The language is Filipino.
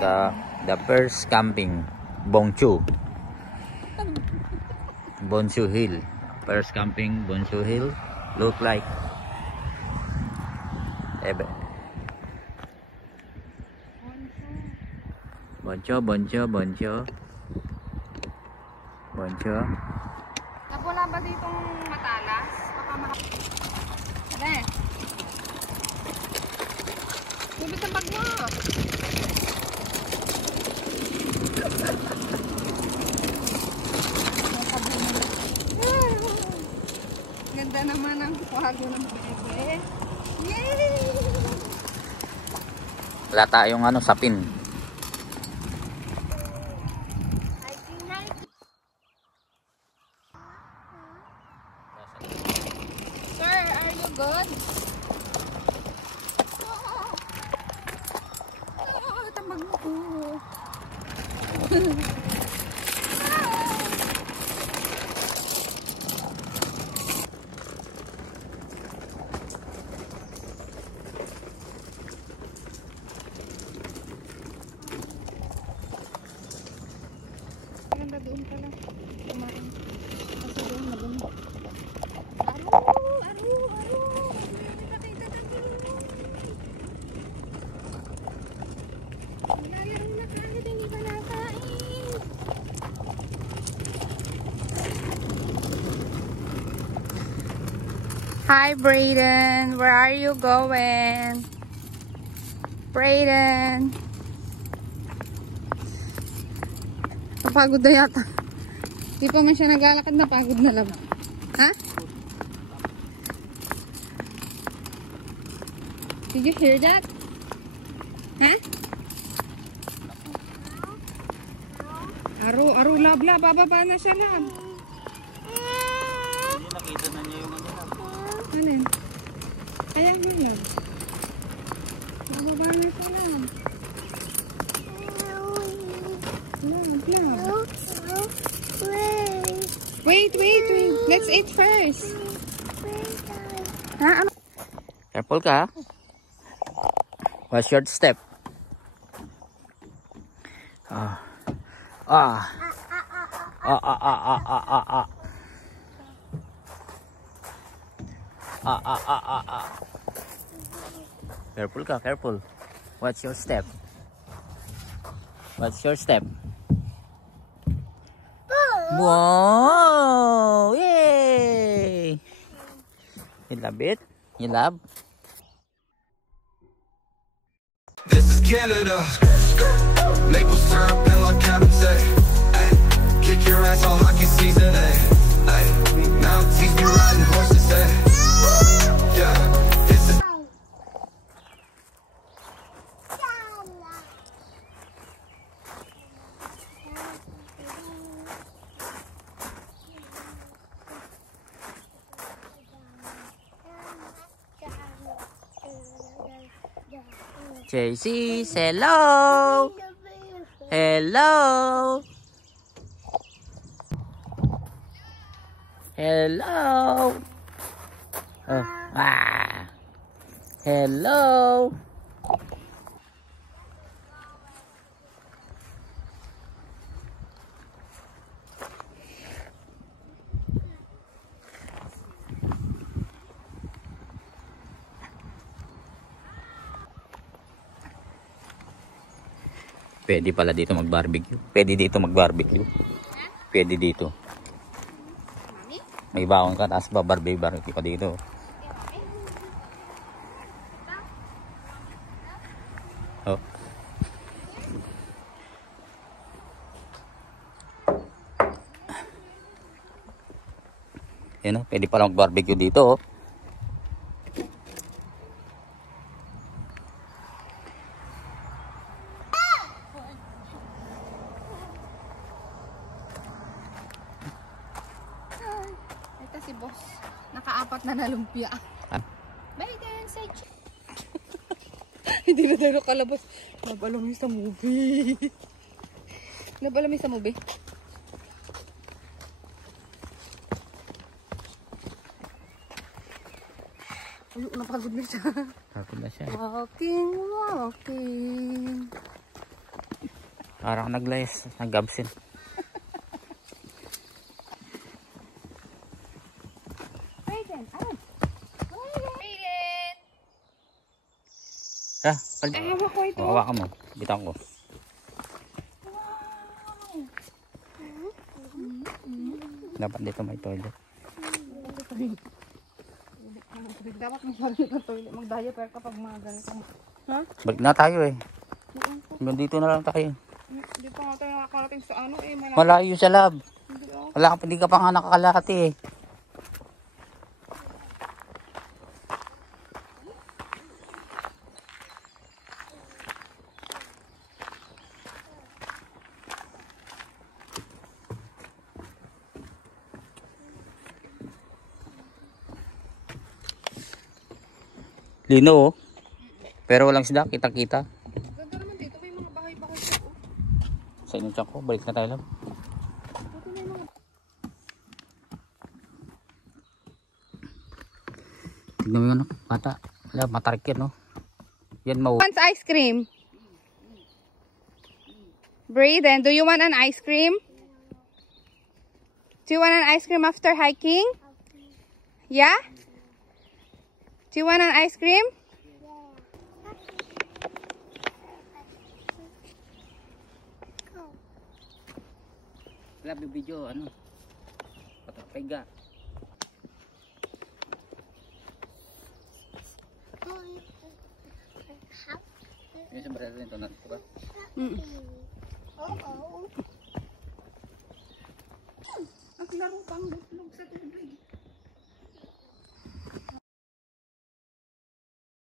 The first camping Bongchu Hill. First camping Bongchu Hill look like Boncho. Wala ba ditong matalas? Baka Bibit ang bag mo. Ganda naman ang kwago ng bebe. Yay! Wala tayong sapin. Sir, are you good? Tambag mo ko. Ganda doon pala. Kumain. Kasi doon maganda. Hi Brayden, where are you going? Brayden. Napagod na yata. Di pa man siya naglalakad, napagod na lang. Ha? Did you hear that? Ha? Aro, lab, bababa na siya, lab. Hindi nakita na niya yung Alin? Kaya mo lang. Bababa na siya, lab. Wait. Let's eat first. Ha? Careful ka. Watch your step. Careful ka, careful. Watch your step. Wow! Yay! You love it? You love? This is Canada. Maple syrup and like Captain say. Kick your ass all hockey season. Now teach me riding horses. Yeah, this is. JC, hello. Hello. Hello. Pwede pala dito mag-barbecue. Pwede dito. May baon ka, tapos barbecue ka dito. Oh. Yan o, pwede pala mag-barbecue dito. Si boss, nakaapat na lumpia. Biden, say hindi na tayo nakalabas. Nabalami sa movie. Ayun, napagod na siya. Pagod na siya. Walking. Parang naglayas, nag-absent. Aiden, Aiden. Aiden! Ah, Ay, hawak ko ito. hawakan mo. Bitang ko. Dapat dito may toilet. Dapat magsabi ng toilet, mag-diaper kapag mga ganito. Ha? Balik na tayo eh. Hanggang dito na lang tayo. Hindi pa nga tayo nakakarating sa ano eh. Malayo sa lab. Hindi oh. Hindi ka pa nga nakakalahati eh. Lino oh. Pero walang sida, kita-kita. Ganda naman dito, may mga bahay-bahay dito. Sa inyong tiyan ko, balik na tayo lang. Dito may mga... Tignan mo yun, no? Mata. Wala, matarik yan, no? Yan, mau. Wants ice cream? Brayden, do you want an ice cream? Do you want an ice cream after hiking? Yeah? Do you want an ice cream? Wala, video, ano? Patapega. Yung sa brother nito, natin ba? Ang laro pang lutlog sa tubig.